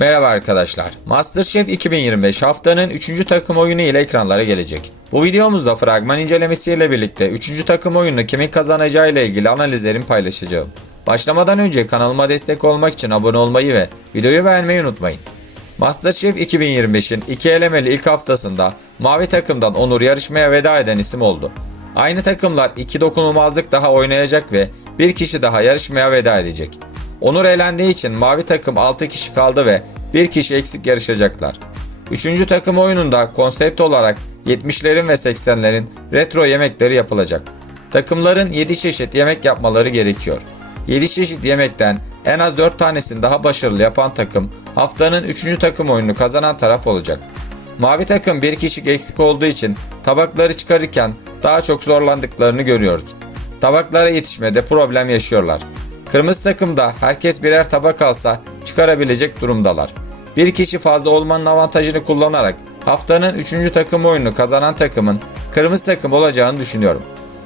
Merhaba arkadaşlar. MasterChef 2025 haftanın 3. takım oyunu ile ekranlara gelecek. Bu videomuzda fragman incelemesiyle birlikte 3. takım oyununu kimin kazanacağı ile ilgili analizlerimi paylaşacağım. Başlamadan önce kanalıma destek olmak için abone olmayı ve videoyu beğenmeyi unutmayın. MasterChef 2025'in iki elemeli ilk haftasında mavi takımdan Onur yarışmaya veda eden isim oldu. Aynı takımlar iki dokunulmazlık daha oynayacak ve bir kişi daha yarışmaya veda edecek. Onur elendiği için mavi takım 6 kişi kaldı ve bir kişi eksik yarışacaklar. Üçüncü takım oyununda konsept olarak 70'lerin ve 80'lerin retro yemekleri yapılacak. Takımların 7 çeşit yemek yapmaları gerekiyor. 7 çeşit yemekten en az 4 tanesini daha başarılı yapan takım haftanın 3. takım oyununu kazanan taraf olacak. Mavi takım bir kişi eksik olduğu için tabakları çıkarırken daha çok zorlandıklarını görüyoruz. Tabaklara yetişmede problem yaşıyorlar. Kırmızı takımda herkes birer tabak alsa çıkarabilecek durumdalar. Bir kişi fazla olmanın avantajını kullanarak haftanın 3. takım oyununu kazanan takımın kırmızı takım olacağını düşünüyorum.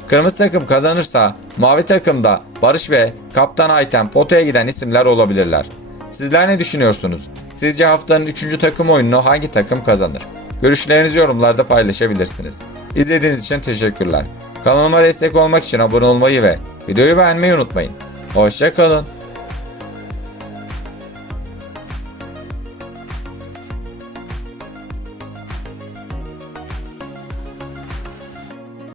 Kırmızı takım kazanırsa mavi takımda Barış ve Kaptan Ayten potaya giden isimler olabilirler. Sizler ne düşünüyorsunuz? Sizce haftanın 3. takım oyununu hangi takım kazanır? Görüşlerinizi yorumlarda paylaşabilirsiniz. İzlediğiniz için teşekkürler. Kanalıma destek olmak için abone olmayı ve videoyu beğenmeyi unutmayın. Hoşçakalın.